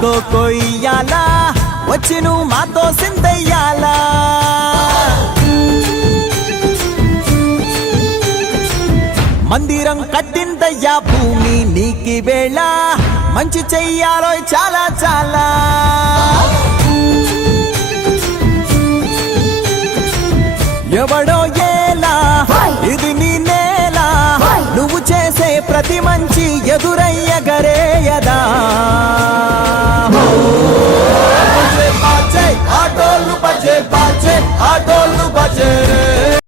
కొయ్యాలా వచ్చి నువ్వు మాతో సిందయ్యాలా మందిరం కట్టిందయ్యా భూమి నీకి వేళ మంచి చెయ్యాలో చాలా చాలా ఎవడో ఏలా ఇది నీ నేల నువ్వు చేసే ప్రతి మంచి ఎదురయ్యగరేయదా ఆటోలు బజే బాజే ఆటోలు